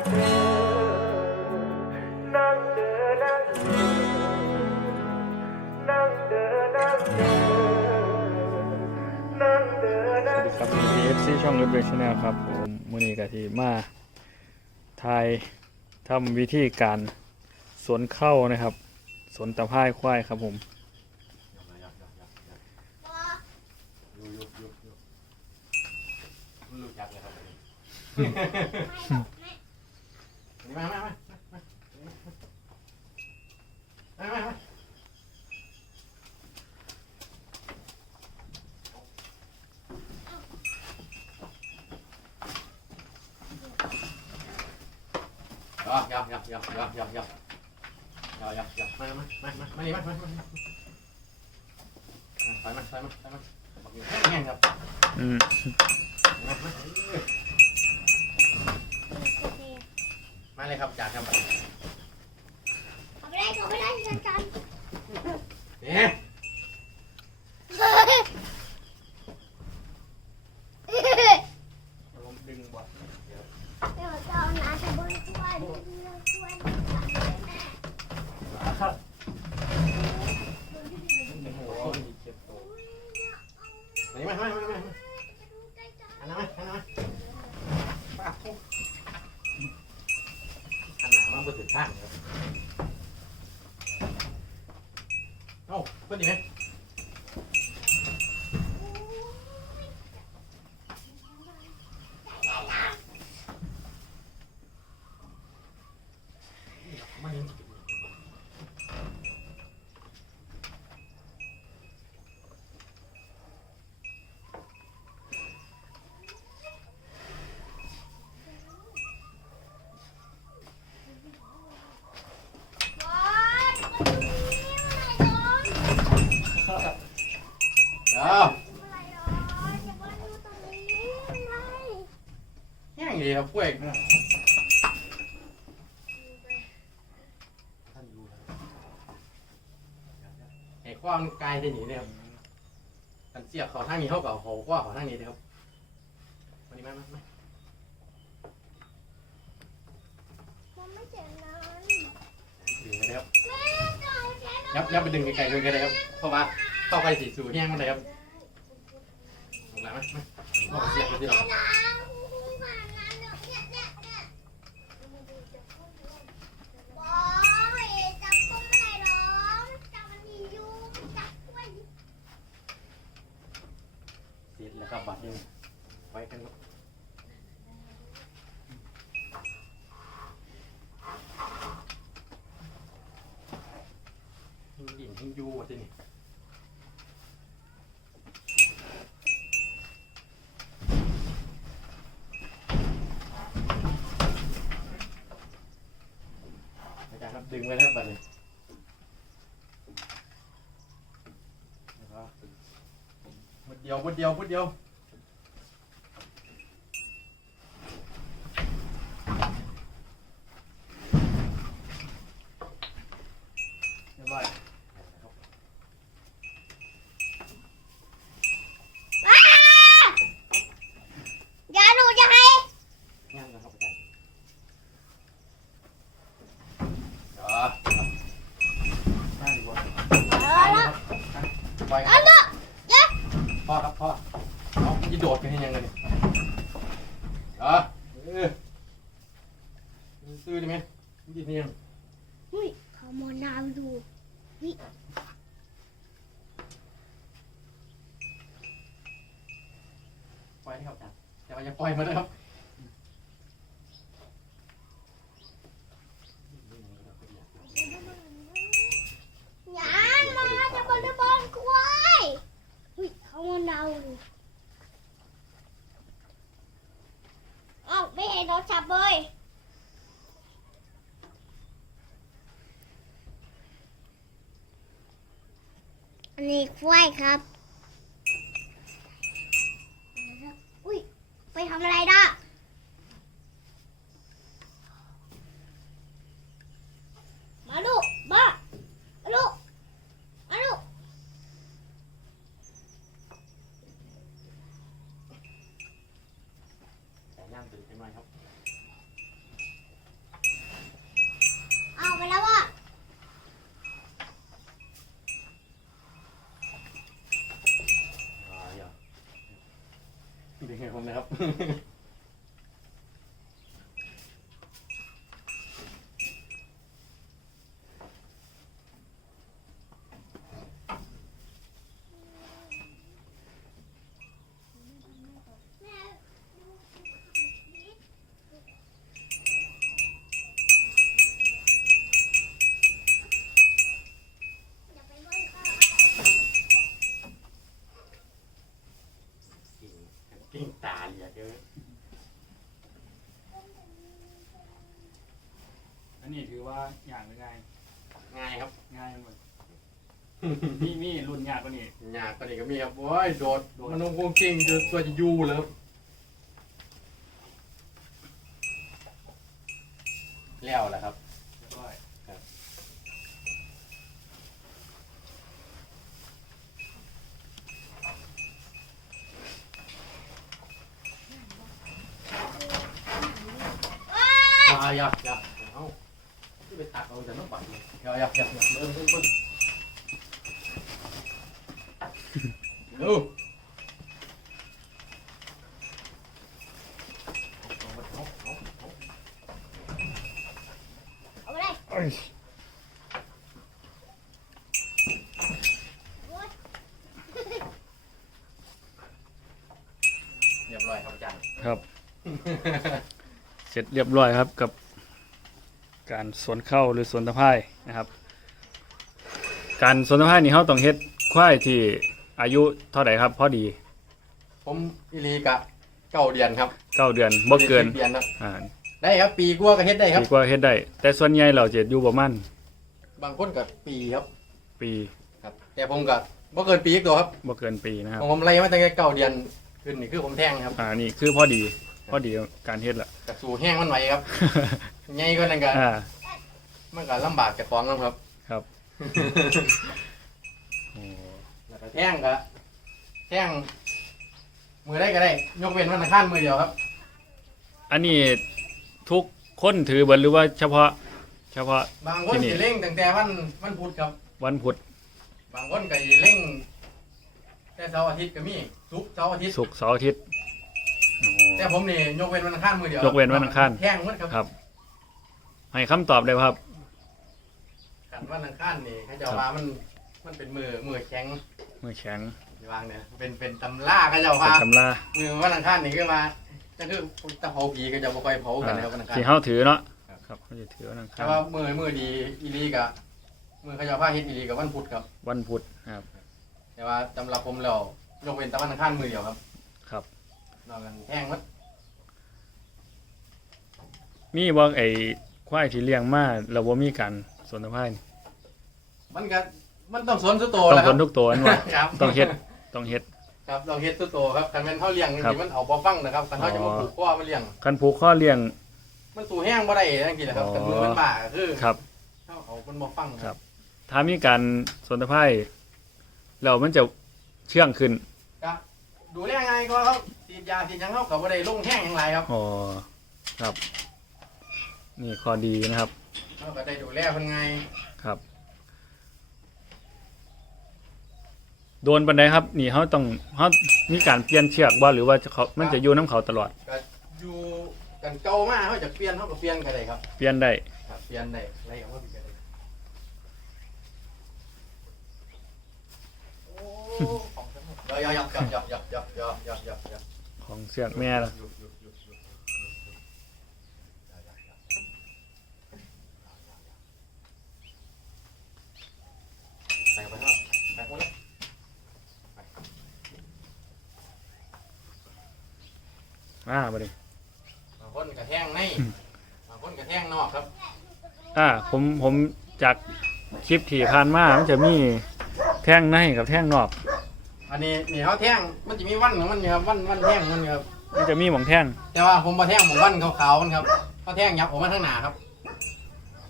ครับมีเอฟซีช่องรถเบรชแนลครับผมมือนี้กะทีมาทายทำวิธีการสวนเข้านะครับ สวนตะไคร่ควายครับผมรู้จักเลยครับ มามามามามามาอ๋อยอกยอกยอกยอกยอกยอกยอกยอกยอกมามามามามานี่มามามามาไปมาไปมาไปมาบอกอยู่แห้งๆครับอืมามา มาเลยครับอาจารย์ครับ บ่ถึงทางเนาะเอ้าเพิ่นนี่แม่ ความกายจะหนีเลยครับกันเสียบเขาทางนี้เท่ากับเขาว่าเขาทางนี้เลยครับมานี่มามามาดึงไปเลยครับยับยับไปดึงไกลๆดึงกันเลยครับเพราะว่าเข้าไปสีสูแห้งมันเลยครับลงแล้วมั้ยมาเอาเสียบไปที่เรา เสียแล้วครับบัตรนี่ไว้กันครับหิ้งดิ่งหิ้ง ยูว่ะที่นี่อาจารย์ครับดึงไว้แล้วบัตรนี้นะครับมุดเดียวมุดเดียวมุดเดียว เรียบร้อย อย่าหนูจะให้ ย่างนะครับอาจารย์เดี๋ยวอะย่างดีกว่า เออแล้ว ปล่อย อันเนอะเจ๊ พ่อครับพ่อเอาจะโดดกันให้ยังไงเนี่ยเออเออซื้อได้ ไหมยินดียังอุ้ยเขามอนาวดูปล่อยให้ครับอาจารย์แต่ว่าอย่าปล่อยมาเลยครับหยางมาจะบอลบอลควายอุ้ยเขามอนาวดูเอ้าไม่เห็นรถจับเลย อันนี้ควายครับ อุ้ย ไปทำอะไรด้ะมาลูกมามาลูกมาลูก แต่ย่างตื่นขึ้นมาครับ ให้ผมนะครับ อย่าไปว่าเขา กิ้งตาเหลียเด้ออันนี้ถือว่าอย่างหรือไงง่ายครับง่ายหมดมีมีรุ่นยากกว่านี้ยากกว่านี้ก็มีครับโอ้ยโดดมันนุ่งกุ้งกิ้งจนตัวจะยูเลยครับแล้วแหละครับ เรียบร้อย อ่าอย่าอย่าเอาที่ไปตัก เอาแต่น้ำบัตรเลยอย่าอย่าอย่อย่าเบิ้งเบิ้งเบิ้งเร็วเอาเอาเอาเอาเอาไปเลยเอ้ยเรียบร้อยครับอาจารย์ ครับ เสร็จเรียบร้อยครับกับ การสวนเข้าหรือสวนตะไคร่นะครับ การสวนตะไคร่นี่เขาต้องเฮ็ดควายที่อายุเท่าไหร่ครับ พอดีผมอิลีกะเก้าเดือนครับเก้าเดือนบ่เกินเดือนครับอ่าได้ครับ ปีกว่าก็เฮ็ดได้ครับปีกว่าเฮ็ดได้ แต่ส่วนใหญ่เราจะอยู่ประมาณบางคนก็ปีครับปีครับ แต่ผมก็บ่เกินปีอีกตัวครับบ่เกินปีนะครับ ของผมไล่มาตั้งแต่เก้าเดือนขึ้นนี่คือผมแทงครับอ่านี่คือพอดี พอดีการเฮ็ดละกับสู่แห้งมันไหวครับ ใหญ่ก็นั่นก็อ่า มันก็ลำบากกับฟองนะครับครับ โอ้แล้วก็แท่งก็แท่งมือได้ก็ได้ ยกเว้นวันอังคารมือเดียวครับอันนี้ทุกคนถือเบิดหรือว่าเฉพาะ เฉพาะ บางคนที่นี่ สิเร่งตั้งแต่วันวันพุธครับ วันพุธบางคนก็สิเร่งแต่เสาร์อาทิตย์ก็มีศุกร์เสาร์อาทิตย์ศุกร์เสาร์อาทิตย์โอ้แต่ผมนี่ยกเว้นวันอังคารมือเดียวยกเว้นวันอังคารแท่งหมดครับ ครับ ให้คำตอบได้บ่ครับกันวันอังคารนี่เขาจะว่ามันมันเป็นมือมือแข็งมือแข็งวางเนี่ยเป็นเป็นตำล่าเขาจะเป็นว่าตำรามือวันอังคารนี่ก็มาจะคือตะเผาผีก็จะบ่ค่อยเผากันอ่านะครับวันอังคาร ที่เฮาถือเนาะครับ ครับเขาจะถือวันอังคาแต่รว่ามือมือดีอีหลีกับมือเขาจะพาเฮ็ดอีหลีกับวันพุธครับ วันพุธครับ แต่ว่าตำราผมแล้วยกเว้นแตะวันอังคารมือเดียวครับครับ นอกกันแท่งหมัดมีบ่ไอ้ ควายที่เลี้ยงมาแล้วบ่มีการสวนตะไคร่นี่มันก็มันต้องสนสุดโตต้องแล้วคครับนทุกตัวนั่นว่าครับต้องเฮ็ดต้องเฮ็ด ครับต้องเฮ็ดสุดโตครับคันแม่นเฮาเลี้ยงจครัริบงๆมันเอาบ่ฟังนะครับคันเฮาจะมาอ๋อ ผูกคอมาเลี้ยง คันผูกข้อเลี้ยง มันสู่แห้งบ่ได้จังซี่แหละครับอ๋อคันมือมันบ้าก็คือครับ เฮาเอามันบ่ฟังครับถ้ามีการสวนตะไคร่แล้วมันจะเชื่องขึ้นครับ ดูแลง่ายก็ครับฉีดยาฉีดหยังเฮาก็บ่ได้ลงแห้งหยังหลายครับ อ๋อครับ นี่ข้อดีนะครับเฮาก็ได้ดูแลเพิ่นง่ายครับ โดนปันไดครับ นี่เขาต้องเขามีการเปลี่ยนเชือกบ่หรือว่าจะเขามันจะอยู่น้ำเขาตลอด ก็อยู่กันเก่ามาเฮาจะเปลี่ยนเฮาก็เปลี่ยนก็ได้ครับ เปลี่ยนได้ ครับเปลี่ยนได้อะไรก็ว่าเปลี่ยนได้โอ้ของสมุดยอยอยอยอยอยอยอยอยอยอยของเสือกแม่ล่ะใส่ไปครับใส่หมดแล้ว อ่ามาดิ บางคนกระแทงในบางคนกระแทงนอกครับ อ่า ผมผมจากคลิปที่ผ่านมามันจะมีแท่งในกับแท่งนอก อันนี้นี่เขาแทงมันจะมีวันของมันอยู่ครับวันวันแทงของมันอยู่ครับมันจะมีหมองแท่งแต่ว่าผมมาแทงผมวันขาวๆมันครับเขาแทงยับออกมาทางหน้าครับ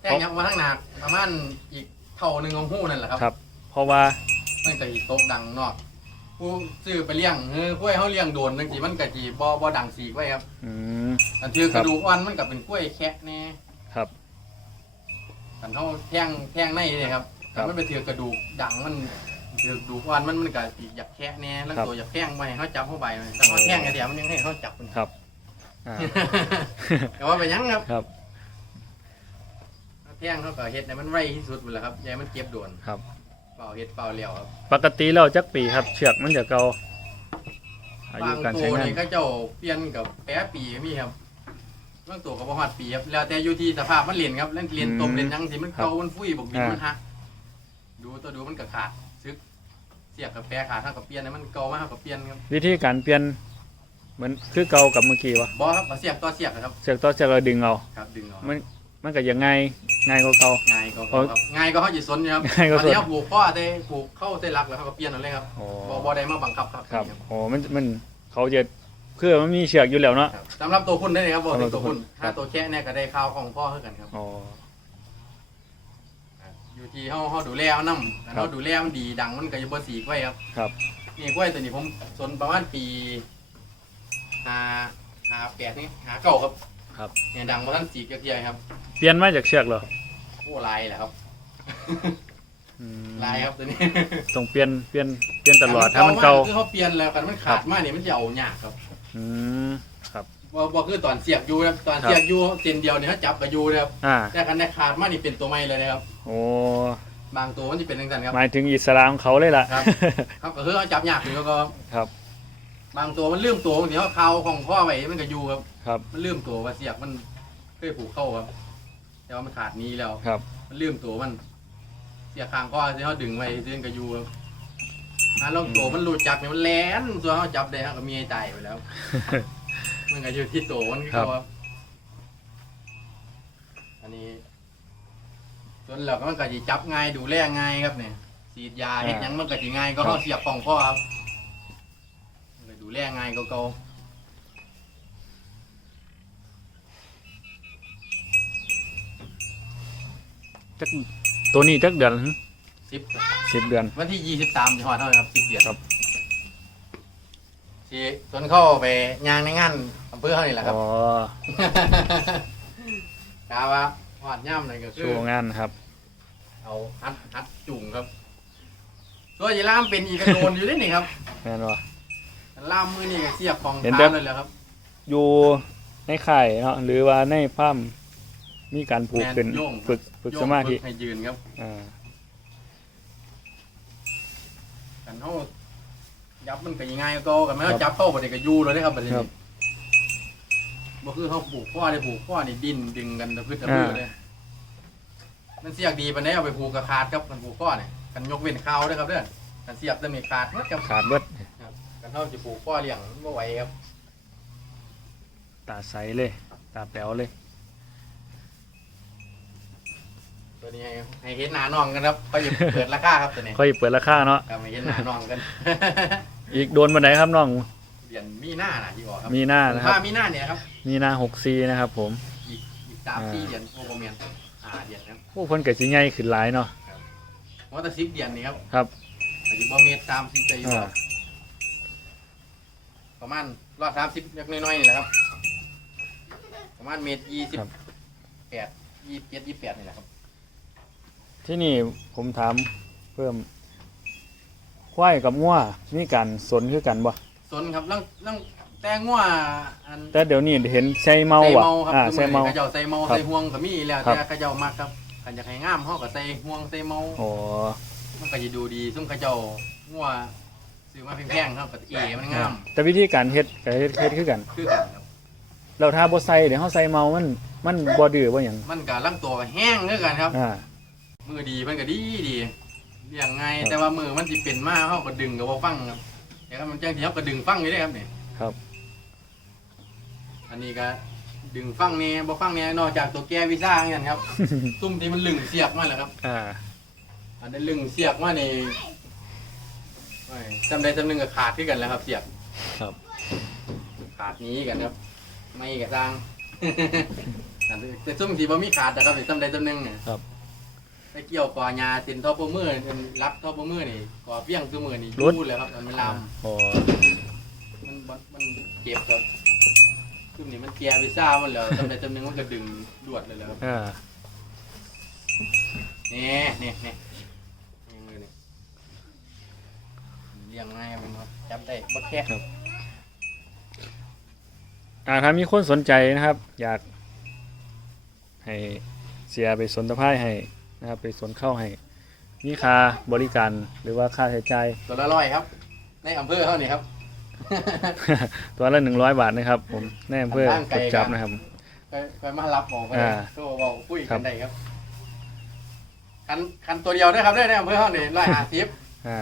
แทงยับออกมาทางหน้าประมาณอีกเท่าหนึ่งของหูนั่นแหละครับครับ เพราะว่ามันก็อีตกดังนอกผู้ซื้อไปเลี้ยงเออกล้วยเขาเลี้ยงโดนจังซี่มันก็จีบ่บ่ดังสีกไว้ครับอืมอันคือกระดูกอ่อนมันก็เป็นกล้วยแคะแน่ครับ อันเขาแทงแทงในเลยครับครับแต่มันไปถือกระดูกดังมันเดี๋ยวดูวันมันมันก็สิอยากแคะแน่แล้วครับตัวอยากแข้งไปให้เขาจับเข้าไปแต่เขาแข้งไอเดียวมันยังให้เขาจับมันครับอ่า แต่ว่าไปยังครับครับ แท่งเขาก็เฮ็ดให้มันไวที่สุดหมดแหล้วครับอย่าให้มันเก็บด่วนครับ เป่าเฮ็ดเป่าเลี้ยวครับปกติเราจักปีครับ เชือกมันจะเก่าอายุบางการตัใช้วงานนี่เขาเจ้าเปลี่ยนกับแปะปีก็มีครับ บางตัวก็บ่ฮอดปีครับแล้วแต่อยู่ที่สภาพมันเล่นครับเล่นเล่นตมเล่นหยังที่มันเก่ามันฟุ้ยบกบินมันหักดูตัวดูมันก็ขาดซึกเสียบกับแปะขาดเท่ากับเปลี่ยนให้มันเก่ามากเท่ากับเปลี่ยนครับวิธีการเปลี่ยนเหมือนคือเก่ากับเมื่อกี้วะบ่ครับเอาเสียบต่อเสียบนะครับเชือกต่อเชือกเราดึงเอา ครับดึงเอามันมันก็ยังไงง่ายกว่าเก่า ง่ายก็ครับง่ายก็เขาสิสนอยู่ครับง่ายกว่าตอนสนนี้เขาผูกข้อได้ผูกเข้าได้รักแล้วเขาก็เปลี่ยนเอาเลยครับโอ้บ่บ่ได้มาบังคับครับครับโอ้มันมันเขาจะ เพื่อมันมีเชือกอยู่แล้วเนาะ ครับสำหรับตัวคุณได้เลยครับบอกถึงตัวคุณครัถ้าบตัวแค่เนี่ยก็ได้ข้าวของพ่อเท่ากันครับ อ๋อ อยู่ที่เฮาเฮาดูแลเอานำครัเฮาบดูแลมันดีดังมันก็จะบ่สีกล้วยครับ ครับ นี่กล้วยตัวนี้ผมสนประมาณปีห้าห้าแปดนี่หาเก่าครับครับ เนี่ยดังมาท่านสีกระเทียครับเปลี่ยนมาจากเชือกเหรอโอ้ลายแหละครับอืมลายครับตัวนี้ต้องเปลี่ยนเปลี่ยนเปลี่ยนตลอดถ้ามันเก่า คือเขาเปลี่ยนแล้วกันมันขาดมาเนี่ยมันจะเอายากครับ อืมครับ บ่บ่คือตอนเสียบอยู่นะครับตอนครับเสียบอยู่เส้นเดียวเนี่ยเขาจับกับอยู่นะครับอ่าแต่กันได้ขาดมานี่เป็นตัวใหม่เลยนะครับโอ้บางตัวมันจะเป็นจังซั่นครับ หมายถึงอิสลามเขาเลยล่ะ ครับ ครับก็คือเขาจับยากอยู่แล้วก็ครับ บางตัวมันลืมตัวบางทีเขาเขาของพ่อไปมันก็อยู่ครับ ครับ มันลืมตัวว่าเสียบมันเคยผูกเข้าครับ แต่ว่ามันขาดนี้แล้ว ครับ มันลืมตัวมัน เสียบคางพ่อที่เขาดึงไว้ที่มันก็อยู่ครับ ถ้าลองตัวมันหลุดจักเนี่ยมันแล่นส่วนเขาจับได้เขาก็มีไอ้ใจไปแล้ว มันก็อยู่ที่ตัวมันก็ครับ อันนี้ส่วนเราก็มันก็จะจับง่ายดูแลง่ายครับเนี่ยฉีดยาเฮ็ดหยังมันก็จะง่ายก็เขาเสียบของพ่อครับมันก็ดูแลง่ายก็เก่าจักตัวนี้จักเดือน สิบสิบเดือน วันที่ยี่สิบสามจะหอดเท่าไหร่ครับสิบเดือนครับ ที่จนเข้าไปยางในงานอำเภอเขานี่แหละครับอ๋อกาว่าหอดย่ำเลยก็คือโชว์งานครับ เอาฮัดฮัดจุ่งครับตัวยีรามเป็นอีกระโดนอยู่ด้วยนี่ครับแม่นวะล่ามมือนี่ก็เสียบของเห็นทาแต่นเลยแหละครับ อยู่ในข่ายเนาะหรือว่าในถ้ำมีการผูกขึ้นแม่นโย่ง ฝึกฝึกโยสมาธิฝึกให้ยืนครับ อ่า กันเขายับมันก็ยังไงก็กันไม่เขาจับเข้าไปเด็กก็อยูเลยนะครับประเด็นนี้บ่คือเขาผูกข้อได้ผูกข้อนี่ดิ้นดึงกันตะพื้นตะพื้นเลยมันเสียกดีปานนี้เอาไปผูกกับขาดครับมันผูกข้อเนี่ยกันยกเว้นข้าวด้วยครับเด้อกันเสียบจะมีขาดหมดครับขาดเบิดกันเท่าจะผูกข้อเลี้ยงไม่ไหวครับ ตาใสเลย ตาแป๋วเลย ตัวนี้ให้ให้เห็นหน้าน้องกันครับก็จะเปิดราคาครับตัวนี้ค่อยเปิดราคาเนาะก็ไม่เห็นหน้าน้องกัน อีกโดนวันไหนครับน้อง เดือนมีหน้าน่ะที่บอกครับมีหน้านะครับถ้ามีหน้าเนี่ยครับมีหน้าหกซีนะครับผม อีกอีกสามสี่เดือนโอ้โหเมียนอ่าเดือนครับพวกคนกับสิใหญ่ขึ้นหลายเนาะ ว่าแต่สิบเดือนนี่ครับครับ อาจจะบ่เมตรสามสิบจะอยู่อ่า ประมาณรอดสามสิบเล็กน้อยๆนี่แหละครับ ประมาณเมตรยี่สิบแปดยี่สิบเจ็ดยี่สิบแปดนี่แหละครับ ที่นี่ผมถามเพิ่มควายกับงัวมีการสนคือกันบ่ส่วนครับเรื่องเรื่องแต่งัวอันแต่เดี๋ยวนี้เห็นใส่เมาใส่ว่ะเมาครับอ่าคือใส่เมาเขาเจ้าใส่เมาครับใส่ห่วงก็มีแล้วครับ แต่เขาเจ้ามากครับขันอยากให้งามเขาก็ใส่ห่วงใส่เมา อ๋อมันก็จะดูดีซุ่มเขาเจ้างัวซื้อมาแพงๆครับก็เอมันงาม แต่วิธีการเฮ็ดก็เฮ็ดเฮ็ดคือกัน คือกันครับเราถ้าบ่ใส่เดี๋ยวเฮาใส่เมามันมันบ่ดื้อบ่หยังมันก็ลังตัวก็แห้งคือกันครับ อ่า มือดีมันก็ดีดีเรียงไงครับแต่ว่ามือมันสิเป็นมากเขาก็ดึงกับว่าฟังครับแต่ว่ามันจังที่เขาก็ดึงฟังอยู่ได้ครับเนี่ยครับ อันนี้ก็ดึงฟังเนี่ยบ่ฟังเนี่ยนอกจากตัวแก้วิซ่าอย่างนั้นครับ ซุ่มที่มันลึงเสียกมาแหละครับ อ่า อันนั้นลึงเสียกมาในโอ้ยจำได้จำหนึ่งก็ขาดขึ้นกันแล้วครับ เสียกครับ ขาดหนี้กันครับ ไม่กระซังอันนี้แต่ซุ่มที่บ่มีขาดนะครับจำได้จำหนึ่งเนี่ยครับ ไปเกี่ยวก่อยาเส้นท่อโปรมือเป็นรับท่อโปรมือนี่ก่อเพี้ยงตัวมือนี่รุดยูดเลยครับมันลามอ๋อมันมันมันเจ็บครับซึ่งนี่มันแก่ไปซ่ามันแล้วจำได้จำหนึ่งมันก็ดึงดวดเลยแหล้วครับอ่านี่นี่นี่นี่มือนี่เลี้ยงง่ายมันครับจับได้บ่แค่อ่าถ้ามีคนสนใจนะครับ อยาก ให้เสียไปสนตะไคร้ให้ นะครับไปสนเข้าให้มีค่าบริการหรือว่าค่าใช้จ่าย ตัวละร้อยครับ ในอำเภอเท่านี้ครับ ตัวละหนึ่งร้อยบาทนะครับ ผมแน่อำเพื่อทางไกกลดจับนะครับ ไปไปมารับออกไปอ่า โทรบอกคุยครักับนได้ครับคันคันตัวเดียวด้วยครับได้ในอำเภอเท่านี้ร้อยห้าสิบอ่า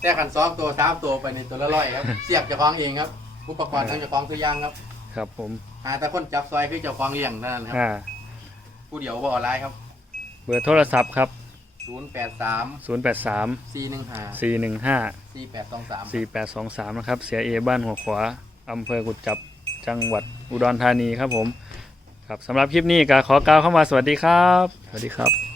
แต่คันสองตัวสามตัวไปในตัวละร้อยครับ เสียบเจ้าของเองครับ อุปกรณ์ทั้งเจ้าของตัวอย่างครับครับผมหาแต่คนจับซอยคือเจ้าของเลี้ยงเท่านั่นครับ อ่า ผู้เดียวบ่ออนไลน์ครับเบอร์โทรศัพท์ครับ ศูนย์แปดสาม083 สี่หนึ่งห้า415 สี่แปดสองสาม 4823 นะครับ เสียเอบ้านหัวขวา อำเภอกุดจับ จังหวัดอุดรธานีครับผม ครับสำหรับคลิปนี้ก็ขอกล่าวเข้ามาสวัสดีครับ สวัสดีครับ